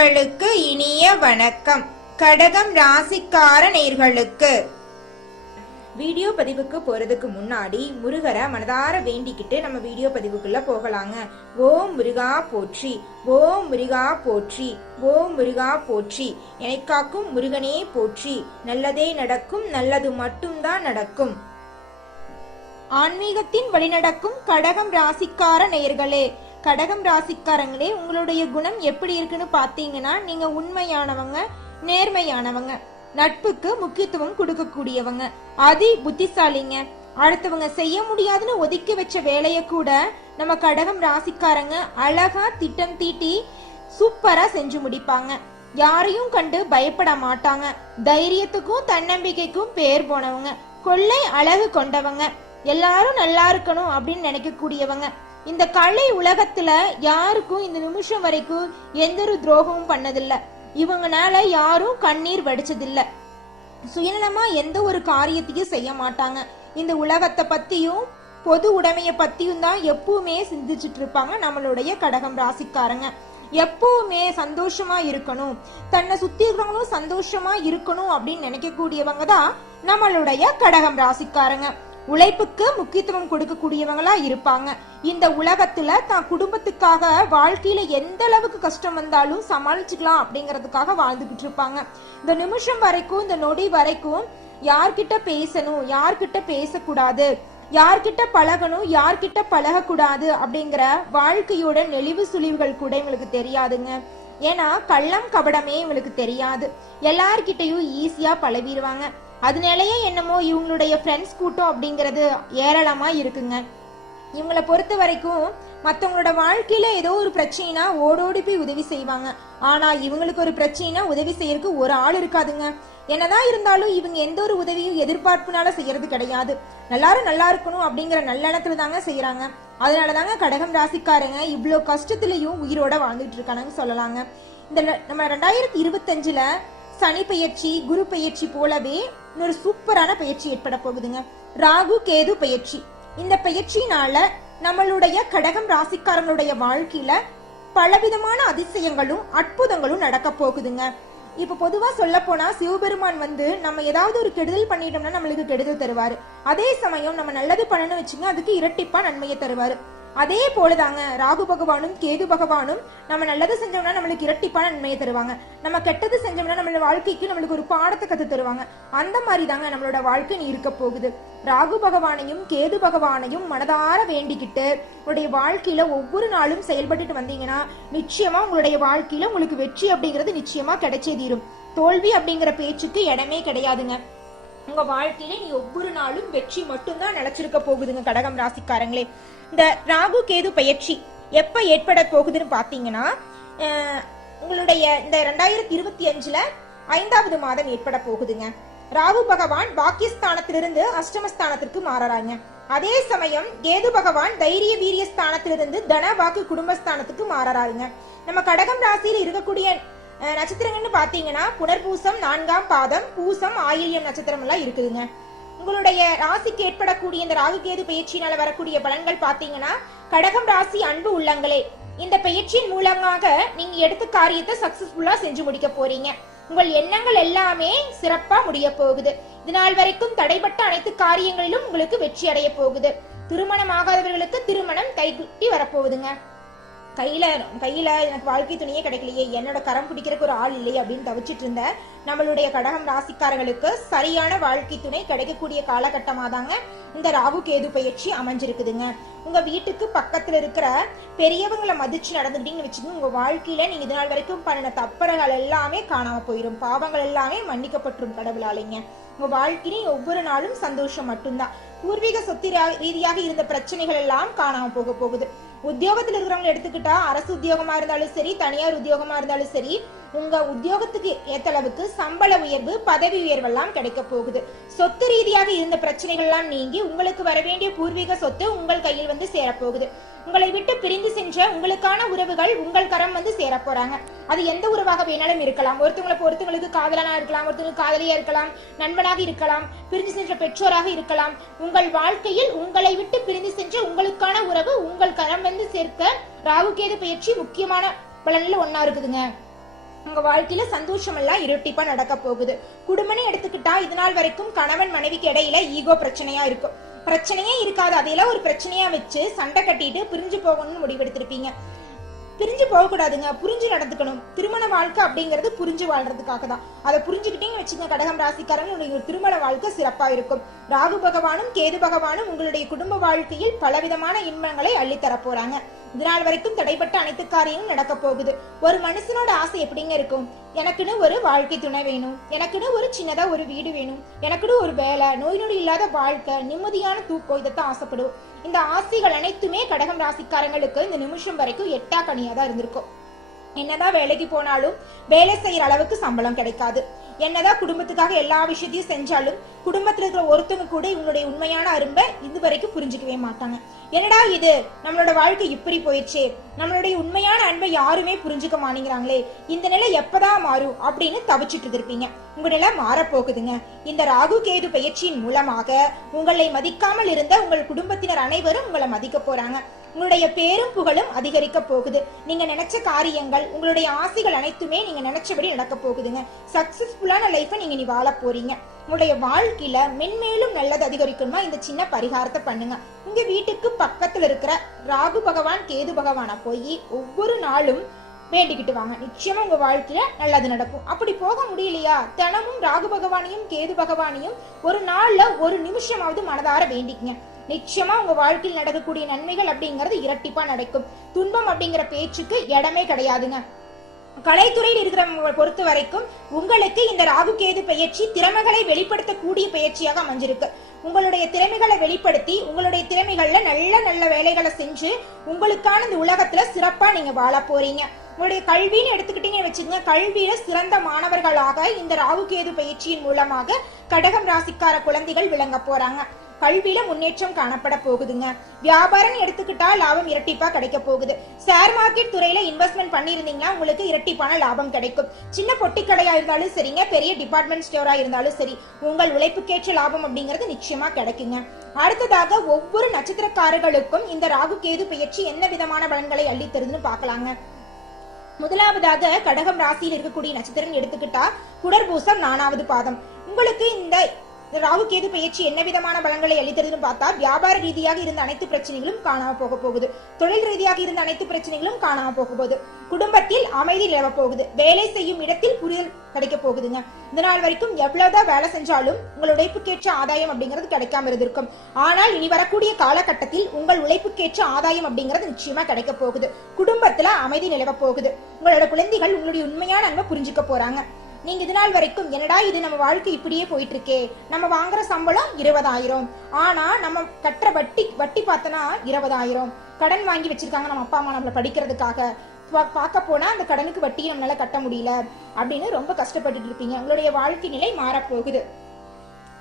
நேர்களுக்கு இனிய வணக்கம். கடகம் ராசிக்கார நேர்களுக்கு வீடியோ பதிவுக்கு போறதுக்கு முன்னாடி முருகரை மனதார வேண்டிக்கிட்டு நம்ம வீடியோ பதிவுக்குள்ள போகலாங்க. ஓம் முருகா போற்றி ஓம் முருகா போற்றி ஓம் முருகா போற்றி. என்னை காக்கும் முருகனே போற்றி. நல்லதே நடக்கும் நல்லது மட்டும்தான் நடக்கும். ஆன்மீகத்தின் வழிநடக்கும் கடகம் ராசிக்கார நேயர்களே கடகம் ராசிக்காரங்களே உங்களுடைய குணம் எப்படி இருக்குன்னு பார்த்தீங்கன்னா நீங்க உண்மையானவங்க நேர்மையானவங்க நட்புக்கு முக்கியத்துவம் கொடுக்கக்கூடியவங்க அதி புத்திசாலிங்க. அடுத்தவங்க செய்ய முடியாதுன்னு ஒதுக்கி வச்ச வேலைய கூட நம்ம கடகம் ராசிக்காரங்க அழகா திட்டம் தீட்டி சூப்பரா செஞ்சு முடிப்பாங்க. யாரையும் கண்டு பயப்பட மாட்டாங்க. தைரியத்துக்கும் தன்னம்பிக்கைக்கும் பேர் போனவங்க. கொள்ளை அழகு கொண்டவங்க. எல்லாரும் நல்லா இருக்கணும் அப்படின்னு நினைக்கக்கூடியவங்க. இந்த கலை உலகத்துல யாருக்கும் இந்த நிமிஷம் வரைக்கும் எந்த ஒரு துரோகமும் பண்ணதில்ல. இவங்கனால யாரும் கண்ணீர் வடிச்சதில்ல. சுயநலமா எந்த ஒரு காரியத்தையும் செய்ய மாட்டாங்க. இந்த உலகத்தை பத்தியும் பொது உடைமைய பத்தியும் தான் எப்பவுமே சிந்திச்சுட்டு இருப்பாங்க நம்மளுடைய கடகம் ராசிக்காரங்க. எப்பவுமே சந்தோஷமா இருக்கணும். தன்னை சுத்தி இருக்கிறவங்களும் சந்தோஷமா இருக்கணும் அப்படின்னு நினைக்கக்கூடியவங்க தான் நம்மளுடைய கடகம் ராசிக்காரங்க. உழைப்புக்கு முக்கியத்துவம் கொடுக்கக்கூடியவங்களா இருப்பாங்க. இந்த உலகத்துல தான் குடும்பத்துக்காக வாழ்க்கையில எந்த அளவுக்கு கஷ்டம் வந்தாலும் சமாளிச்சுக்கலாம் அப்படிங்கறதுக்காக வாழ்ந்துகிட்டு இருப்பாங்க. இந்த நிமிஷம் வரைக்கும் இந்த நொடி வரைக்கும் யார்கிட்ட பேசணும் யார்கிட்ட பேசக்கூடாது யார்கிட்ட பழகணும் யார்கிட்ட பழகக்கூடாது அப்படிங்கிற வாழ்க்கையோட நெளிவு சுழிவுகள் கூட இவங்களுக்கு தெரியாதுங்க. ஏன்னா கள்ளம் கபடமே இவங்களுக்கு தெரியாது. எல்லார்கிட்டையும் ஈஸியா பழகிடுவாங்க அதனாலயே என்னமோ இவங்களுடைய ஃப்ரெண்ட்ஸ் கூட்டம் அப்படிங்கிறது ஏராளமாக இருக்குங்க. இவங்களை பொறுத்த வரைக்கும் மற்றவங்களோட வாழ்க்கையில ஏதோ ஒரு பிரச்சனைனா ஓடோடி போய் உதவி செய்வாங்க. ஆனா இவங்களுக்கு ஒரு பிரச்சனைனா உதவி செய்யறதுக்கு ஒரு ஆள் இருக்காதுங்க. என்னதான் இருந்தாலும் இவங்க எந்த ஒரு உதவியும் எதிர்பார்ப்புனால செய்யறது கிடையாது. எல்லாரும் நல்லா இருக்கணும் அப்படிங்கிற நல்லெண்ணத்துல தாங்க செய்யறாங்க. அதனாலதாங்க கடகம் ராசிக்காரங்க இவ்வளோ கஷ்டத்துலயும் உயிரோட வாழ்ந்துட்டு இருக்கானுங்க சொல்லலாங்க. இந்த நம்ம ரெண்டாயிரத்தி இருபத்தஞ்சுல சனி பயிற்சி குரு பயிற்சி போலவே இன்னொரு சூப்பரான பயிற்சி ஏற்பட போகுதுங்க. ராகு கேது பயிற்சி. இந்த பயிற்சியினால நம்மளுடைய கடகம் ராசிக்காரங்களுடைய வாழ்க்கையில பலவிதமான அதிசயங்களும் அற்புதங்களும் நடக்க போகுதுங்க. இப்ப பொதுவா சொல்ல போனா சிவபெருமான் வந்து நம்ம ஏதாவது ஒரு கெடுதல் பண்ணிட்டோம்னா நம்மளுக்கு கெடுதல் தருவாரு. அதே சமயம் நம்ம நல்லது பண்ணணும்னு வச்சுங்க அதுக்கு இரட்டிப்பா நன்மையை தருவாரு. அதே போலதாங்க ராகு பகவானும் கேது பகவானும் நம்ம நல்லது செஞ்சோம்னா நம்மளுக்கு இரட்டிப்பான நன்மையை தருவாங்க. நம்ம கெட்டது செஞ்சோம்னா நம்மளோட வாழ்க்கைக்கு நம்மளுக்கு ஒரு பாடத்தை கத்து தருவாங்க. அந்த மாதிரி தாங்க நம்மளோட வாழ்க்கை நீ இருக்க போகுது. ராகு பகவானையும் கேது பகவானையும் மனதார வேண்டிக்கிட்டு உங்களுடைய வாழ்க்கையில ஒவ்வொரு நாளும் செயல்பட்டுட்டு வந்தீங்கன்னா நிச்சயமா உங்களுடைய வாழ்க்கையில உங்களுக்கு வெற்றி அப்படிங்கிறது நிச்சயமா கிடைச்சே தீரும். தோல்வி அப்படிங்கிற பேச்சுக்கு இடமே கிடையாதுங்க. உங்க வாழ்க்கையில நீ ஒவ்வொரு நாளும் வெற்றி மட்டும்தான் நினைச்சிருக்க போகுதுங்க கடகம் ராசிக்காரங்களே. இந்த ராகு கேது பயிற்சி எப்ப ஏற்பட போகுதுன்னு பாத்தீங்கன்னா உங்களுடைய இந்த ரெண்டாயிரத்தி இருபத்தி அஞ்சுல ஐந்தாவது மாதம் ஏற்பட போகுதுங்க. ராகு பகவான் பாக்கியஸ்தானத்திலிருந்து அஷ்டமஸ்தானத்திற்கு மாறறாங்க அதே சமயம் கேது பகவான் தைரிய வீரிய ஸ்தானத்திலிருந்து தன வாக்கு குடும்பஸ்தானத்துக்கு மாறறாருங்க நம்ம கடகம் ராசியில் இருக்கக்கூடிய நட்சத்திரங்கள்னு பாத்தீங்கன்னா புனர்பூசம் நான்காம் பாதம் பூசம் ஆயில்யம் நட்சத்திரம் எல்லாம் இருக்குதுங்க. உங்களுடைய ராசிக்கு ஏற்படக்கூடிய இந்த ராகுகேது பயிற்சியினால வரக்கூடிய பலன்கள் பாத்தீங்கன்னா கடகம் ராசி அன்பு உள்ளங்களே இந்த பயிற்சியின் மூலமாக நீங்க எடுத்த காரியத்தை சக்சஸ்ஃபுல்லா செஞ்சு முடிக்க போறீங்க. உங்கள் எண்ணங்கள் எல்லாமே சிறப்பா முடிய போகுது. இது நாள் வரைக்கும் தடைப்பட்ட அனைத்து காரியங்களிலும் உங்களுக்கு வெற்றி அடைய போகுது. திருமணம் ஆகாதவர்களுக்கு திருமணம் கைகுட்டி வரப்போகுதுங்க. கையில கையில எனக்கு வாழ்க்கை துணையே கிடைக்கலையே என்னோட கரம் பிடிக்கிறதுக்கு ஒரு ஆள் இல்லையே அப்படின்னு தவிச்சிட்டு இருந்த நம்மளுடைய கடகம் ராசிக்காரர்களுக்கு சரியான வாழ்க்கை துணை கிடைக்கக்கூடிய காலகட்டமா தாங்க இந்த ராகு கேது பயிற்சி அமைஞ்சிருக்குதுங்க. உங்க வீட்டுக்கு பக்கத்துல இருக்கிற பெரியவங்களை மதிச்சு நடந்துக்கிட்டீங்கன்னு வச்சுக்கோங்க உங்க வாழ்க்கையில நீங்க இது நாள் வரைக்கும் பண்ணின தப்பறைகள் எல்லாமே காணாம போயிடும் பாவங்கள் எல்லாமே மன்னிக்கப்பட்டுரும் கடவுளாலைங்க. உங்க வாழ்க்கையிலையும் ஒவ்வொரு நாளும் சந்தோஷம் மட்டும்தான். பூர்வீக சொத்து ரீதியாக இருந்த பிரச்சனைகள் எல்லாம் காணாம போக போகுது. உத்தியோகத்துல இருக்கிறவங்க எடுத்துக்கிட்டா அரசு உத்தியோகமா இருந்தாலும் சரி தனியார் உத்தியோகமா இருந்தாலும் சரி உங்க உத்தியோகத்துக்கு ஏத்த அளவுக்கு சம்பள உயர்வு பதவி உயர்வெல்லாம் கிடைக்க போகுது. சொத்து ரீதியாக இருந்த பிரச்சனைகள் எல்லாம் நீங்கி உங்களுக்கு வர வேண்டிய பூர்வீக சொத்து உங்கள் கையில் வந்து சேரப்போகுது உங்களை விட்டு பிரிந்து சென்ற உங்களுக்கான உறவுகள் உங்கள் கரம் வந்து சேர போறாங்க அது எந்த உறவாக வேணாலும் இருக்கலாம். ஒருத்தவங்களை ஒருத்தவங்களுக்கு காதலனா இருக்கலாம். ஒருத்தவங்களுக்கு காதலியா இருக்கலாம். நண்பனாக இருக்கலாம். பிரிந்து சென்ற பெற்றோராக இருக்கலாம். உங்கள் வாழ்க்கையில் உங்களை விட்டு பிரிந்து சென்ற உங்களுக்கான உறவு உங்கள் கரம் வந்து சேர்க்க ராகுகேது பயிற்சி முக்கியமான பலனில் ஒன்னா இருக்குதுங்க. உங்க வாழ்க்கையில சந்தோஷம் எல்லாம் இரட்டிப்பா நடக்க போகுது. குடும்பம்னு எடுத்துக்கிட்டா இது நாள் வரைக்கும் கணவன் மனைவிக்கு இடையில ஈகோ பிரச்சனையா இருக்கும். பிரச்சனையே இருக்காது. அதையெல்லாம் ஒரு பிரச்சனையா வச்சு சண்டை கட்டிட்டு பிரிஞ்சு போகணும்னு முடிவெடுத்திருப்பீங்க. பிரிஞ்சு போகக்கூடாதுங்க. புரிஞ்சு நடந்துக்கணும். திருமண வாழ்க்கை அப்படிங்கிறது புரிஞ்சு வாழ்றதுக்காக தான். அதை புரிஞ்சுக்கிட்டீங்கன்னு வச்சுங்க கடகம் ராசிக்காரங்க உங்களுடைய திருமண வாழ்க்கை சிறப்பா இருக்கும். ராகு பகவானும் கேது பகவானும் உங்களுடைய குடும்ப வாழ்க்கையில் பலவிதமான இன்பங்களை அள்ளித்தர போறாங்க. இதனால் வரைக்கும் தடைப்பட்ட அனைத்து காரியமும் நடக்க போகுது. ஒரு மனுஷனோட ஆசை எப்படிங்க இருக்கும்? எனக்குன்னு ஒரு வாழ்க்கை துணை வேணும். எனக்குன்னு ஒரு சின்னதா ஒரு வீடு வேணும். எனக்குன்னு ஒரு வேலை. நோய் நொடி இல்லாத வாழ்க்கை. நிம்மதியான தூக்கம். இதைத்தான் ஆசைப்படுவோம். இந்த ஆசைகள் அனைத்துமே கடகம் ராசிக்காரங்களுக்கு இந்த நிமிஷம் வரைக்கும் எட்டா கனியா தான் இருந்திருக்கும். என்னதான் வேலைக்கு போனாலும் வேலை செய்யற அளவுக்கு சம்பளம் கிடைக்காது. என்னதான் குடும்பத்துக்காக எல்லா விஷயத்தையும் செஞ்சாலும் குடும்பத்துல இருக்கிற ஒருத்தவங்க கூட இவங்களுடைய உண்மையான அரும்பை இது வரைக்கும் புரிஞ்சுக்கவே மாட்டாங்க. என்னடா இது? நம்மளோட வாழ்க்கை இப்படி போயிடுச்சே. நம்மளுடைய உண்மையான அன்பை யாருமே புரிஞ்சுக்க மாட்டேங்கிறாங்களே. இந்த நிலை எப்பதான் மாறும் அப்படின்னு தவிச்சிட்டு இருப்பீங்க உங்க நிலை மாறப்போகுதுங்க. இந்த ராகு கேது பயிற்சியின் மூலமாக உங்களை மதிக்காமல் இருந்த உங்கள் குடும்பத்தினர் அனைவரும் உங்களை மதிக்க போறாங்க. உங்களுடைய பேரும் புகழும் அதிகரிக்க போகுது. நீங்க நினைச்ச காரியங்கள் உங்களுடைய ஆசைகள் அனைத்துமே நீங்க நினைச்சபடி நடக்க போகுதுங்க. சக்சஸ்ஃபுல்லான லைஃபை நீங்க நீ வாழ போறீங்க. உங்களுடைய வாழ்க்கையில மென்மேலும் நல்லது அதிகரிக்கணுமா? இந்த சின்ன பரிகாரத்தை பண்ணுங்க. உங்க வீட்டுக்கு பக்கத்துல இருக்கிற ராகு பகவான் கேது பகவானை போய் ஒவ்வொரு நாளும் வேண்டிக்கிட்டு வாங்க. நிச்சயமா உங்க வாழ்க்கையில நல்லது நடக்கும். அப்படி போக முடியலையா? தினமும் ராகு பகவானையும் கேது பகவானையும் ஒரு நாள்ல ஒரு நிமிஷமாவது மனதார வேண்டிக்கங்க. நிச்சயமா உங்க வாழ்க்கையில் நடக்கக்கூடிய நன்மைகள் அப்படிங்கறது இரட்டிப்பா நடக்கும். துன்பம் அப்படிங்கிற பேச்சுக்கு இடமே கிடையாதுங்க. கலைத்துறையில் இருக்கிறவங்க பொறுத்த வரைக்கும் உங்களுக்கு இந்த ராகு கேது பயிற்சி திறமைகளை வெளிப்படுத்தக்கூடிய பயிற்சியாக அமைஞ்சிருக்கு. உங்களுடைய திறமைகளை வெளிப்படுத்தி உங்களுடைய திறமைகள்ல நல்ல நல்ல வேலைகளை செஞ்சு உங்களுக்கான இந்த உலகத்துல சிறப்பா நீங்க வாழ போறீங்க. உங்களுடைய கல்வின்னு எடுத்துக்கிட்டீங்கன்னு வச்சுக்கோங்க கல்வியில சிறந்த மாணவர்களாக இந்த ராகு கேது பயிற்சியின் மூலமாக கடகம் ராசிக்கார குழந்தைகள் விளங்க போறாங்க. கல்வியில முன்னேற்றம் காணப்பட போகுதுங்க. வியாபாரம் எடுத்துக்கிட்டா லாபம் இரட்டிப்பா கிடைக்க போகுது. ஷேர் மார்க்கெட் துறையில இன்வெஸ்ட்மெண்ட் பண்ணிருந்தீங்கன்னா உங்களுக்கு இரட்டிப்பான லாபம் கிடைக்கும். சின்ன பொட்டி கடையா இருந்தாலும் சரிங்க பெரிய டிபார்ட்மெண்ட் ஸ்டோரா இருந்தாலும் சரி உங்கள் உழைப்புக்கேற்ற லாபம் அப்படிங்கிறது நிச்சயமா கிடைக்குங்க. அடுத்ததாக ஒவ்வொரு நட்சத்திரக்காரர்களுக்கும் இந்த ராகு கேது பயிற்சி என்ன விதமான பலன்களை அள்ளித்தருதுன்னு பார்க்கலாங்க. முதலாவதாக கடகம் ராசியில் இருக்கக்கூடிய நட்சத்திரம் எடுத்துக்கிட்டா குடர்பூசம் நானாவது பாதம். உங்களுக்கு இந்த ராகு கேது பயிற்சி என்ன விதமான பலன்களை அளித்ததுன்னு பார்த்தா வியாபார ரீதியாக இருந்த அனைத்து பிரச்சனைகளும் காணாம போக போகுது. தொழில் ரீதியாக இருந்த அனைத்து பிரச்சனைகளும் காணாம போக போகுது. குடும்பத்தில் அமைதி நிலவ போகுது. வேலை செய்யும் இடத்தில் புரிதல் கிடைக்க போகுதுங்க. இந்த நாள் வரைக்கும் எவ்வளவுதான் வேலை செஞ்சாலும் உங்கள் உழைப்புக்கேற்ற ஆதாயம் அப்படிங்கிறது கிடைக்காம இருந்திருக்கும். ஆனால் இனி வரக்கூடிய காலகட்டத்தில் உங்கள் உழைப்புக்கேற்ற ஆதாயம் அப்படிங்கிறது நிச்சயமா கிடைக்க போகுது. குடும்பத்துல அமைதி நிலவ போகுது. உங்களோட குழந்தைகள் உங்களுடைய உண்மையான அன்பை புரிஞ்சுக்க போறாங்க. நீங்க இது நாள் வரைக்கும் என்னடா இது நம்ம வாழ்க்கை இப்படியே போயிட்டு இருக்கே நம்ம வாங்குற சம்பளம் இருபதாயிரம். ஆனா நம்ம கட்டுற வட்டி வட்டி பார்த்தனா இருபதாயிரம். கடன் வாங்கி வச்சிருக்காங்க நம்ம அப்பா அம்மா நம்மளை படிக்கிறதுக்காக. பா- பார்க்க போனா அந்த கடனுக்கு வட்டி நம்மளால கட்ட முடியல. அப்படின்னு ரொம்ப கஷ்டப்பட்டுட்டு இருப்பீங்க உங்களுடைய வாழ்க்கை நிலை மாறப்போகுது.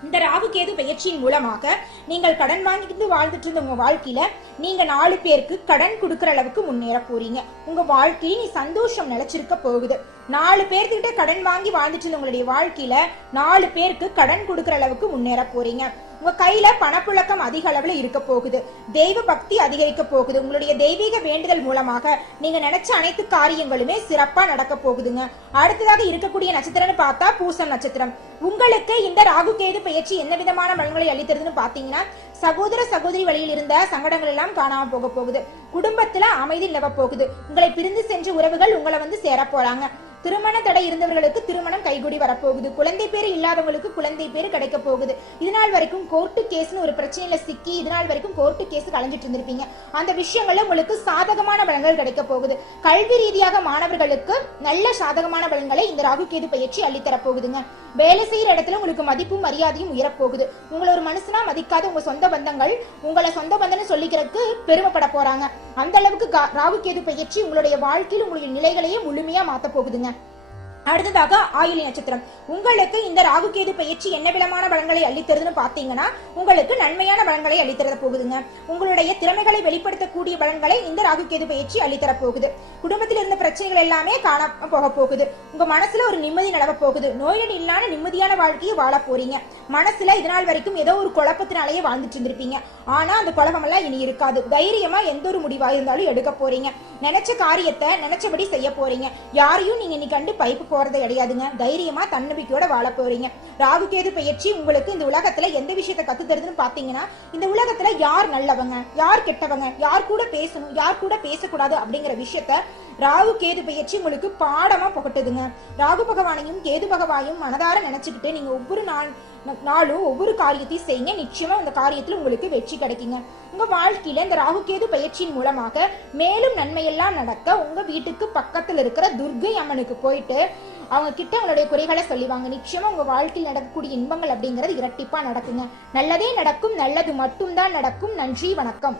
இந்த ராகு கேது பயிற்சியின் மூலமாக நீங்கள் கடன் வாங்கிட்டு வாழ்ந்துட்டு இருந்த உங்க வாழ்க்கையில நீங்க நாலு பேருக்கு கடன் கொடுக்கற அளவுக்கு முன்னேற போறீங்க. உங்க வாழ்க்கையில் நீ சந்தோஷம் நிலைச்சிருக்க போகுது. நாலு பேர்த்துக்கிட்ட கடன் வாங்கி வாழ்ந்துட்டு இருந்த உங்களுடைய வாழ்க்கையில நாலு பேருக்கு கடன் கொடுக்கற அளவுக்கு முன்னேற போறீங்க. உங்க கையில பணப்புழக்கம் அதிக அளவுல இருக்க போகுது. தெய்வ பக்தி அதிகரிக்க போகுது. உங்களுடைய தெய்வீக வேண்டுதல் மூலமாக நீங்க நினைச்ச அனைத்து காரியங்களுமே சிறப்பா நடக்க போகுதுங்க. அடுத்ததாக இருக்கக்கூடிய நட்சத்திரம்னு பார்த்தா பூசம் நட்சத்திரம். உங்களுக்கு இந்த ராகு கேது பயிற்சி என்ன விதமான பலன்களை அளித்ததுன்னு பாத்தீங்கன்னா சகோதர சகோதரி வழியில் இருந்த சங்கடங்கள் எல்லாம் காணாம போக போகுது. குடும்பத்துல அமைதி நிலவ போகுது. உங்களை பிரிந்து சென்ற உறவுகள் உங்களை வந்து சேர போறாங்க. திருமண தடை இருந்தவர்களுக்கு திருமணம் கைகூடி வரப்போகுது. குழந்தை பேர் இல்லாதவங்களுக்கு குழந்தை பேர் கிடைக்க போகுது. இதனால் வரைக்கும் கோர்ட்டு கேஸ்னு ஒரு பிரச்சனையில சிக்கி இதனால் வரைக்கும் கோர்ட்டு கேஸ் கலைஞ்சிட்டு இருந்திருப்பீங்க. அந்த விஷயங்கள்ல உங்களுக்கு சாதகமான பலன்கள் கிடைக்க போகுது. கல்வி ரீதியாக மாணவர்களுக்கு நல்ல சாதகமான பலன்களை இந்த ராகு கேது பயிற்சி அள்ளித்தரப்போகுதுங்க வேலை செய்யற இடத்துல உங்களுக்கு மதிப்பும் மரியாதையும் உயரப்போகுது. உங்களை ஒரு மனுஷனா மதிக்காத உங்க சொந்த பந்தங்கள் உங்களை சொந்த பந்தம்னு சொல்லிக்கிறதுக்கு பெருமைப்பட போறாங்க. அந்த அளவுக்கு கா- ராகு கேது பயிற்சி உங்களுடைய வாழ்க்கையில் உங்களுடைய நிலைகளையே முழுமையா மாத்த போகுதுங்க. அடுத்ததாக ஆயுளி நட்சத்திரம். உங்களுக்கு இந்த ராகு கேது பயிற்சி என்ன விதமான பலன்களை அள்ளித்தருதுன்னு பாத்தீங்கன்னா உங்களுக்கு நன்மையான பலன்களை அளித்தர போகுதுங்க. உங்களுடைய திறமைகளை வெளிப்படுத்தக்கூடிய பலன்களை இந்த ராகு கேது பயிற்சி அளித்தர போகுது. குடும்பத்தில் இருந்த பிரச்சனைகள் எல்லாமே காண போக போகுது. உங்க மனசுல ஒரு நிம்மதி நிலவ போகுது. நோயின் இல்லாத நிம்மதியான வாழ்க்கையை வாழ போறீங்க. மனசுல இதனால் வரைக்கும் ஏதோ ஒரு குழப்பத்தினாலேயே வாழ்ந்துட்டு இருந்திருப்பீங்க. ஆனா அந்த குழப்பம் எல்லாம் இனி இருக்காது. தைரியமா எந்த ஒரு முடிவா இருந்தாலும் எடுக்க போறீங்க. நினைச்ச காரியத்தை நினைச்சபடி செய்ய போறீங்க. யாரையும் நீங்க இன்னைக்கு கண்டு பைப்பு போறது கிடையாதுங்க தைரியமா தன்னம்பிக்கையோட வாழ போறீங்க. ராகு கேது பயிற்சி உங்களுக்கு இந்த உலகத்துல எந்த விஷயத்தை கத்து தருதுன்னு பாத்தீங்கன்னா இந்த உலகத்துல யார் நல்லவங்க? யார் கெட்டவங்க? யார் கூட பேசணும்? யார் கூட பேசக்கூடாது? அப்படிங்கிற விஷயத்த ராகு கேது பயிற்சி உங்களுக்கு பாடமா புகட்டுதுங்க. ராகு பகவானையும் கேது பகவானையும் மனதார நினைச்சுக்கிட்டு நீங்க ஒவ்வொரு நாள் நாளும் ஒவ்வொரு காரியத்தையும் செய்யுங்க. நிச்சயமா அந்த காரியத்துல உங்களுக்கு வெற்றி கிடைக்குங்க. உங்க வாழ்க்கையில இந்த ராகு கேது பயிற்சியின் மூலமாக மேலும் நன்மையெல்லாம் நடக்க உங்க வீட்டுக்கு பக்கத்துல இருக்கிற துர்கை அம்மனுக்கு போயிட்டு அவங்க கிட்ட அவங்களுடைய குறைகளை சொல்லிவாங்க. நிச்சயமா உங்க வாழ்க்கையில் நடக்கக்கூடிய இன்பங்கள் அப்படிங்கிறது இரட்டிப்பா நடக்குங்க. நல்லதே நடக்கும் நல்லது மட்டும்தான் நடக்கும். நன்றி வணக்கம்.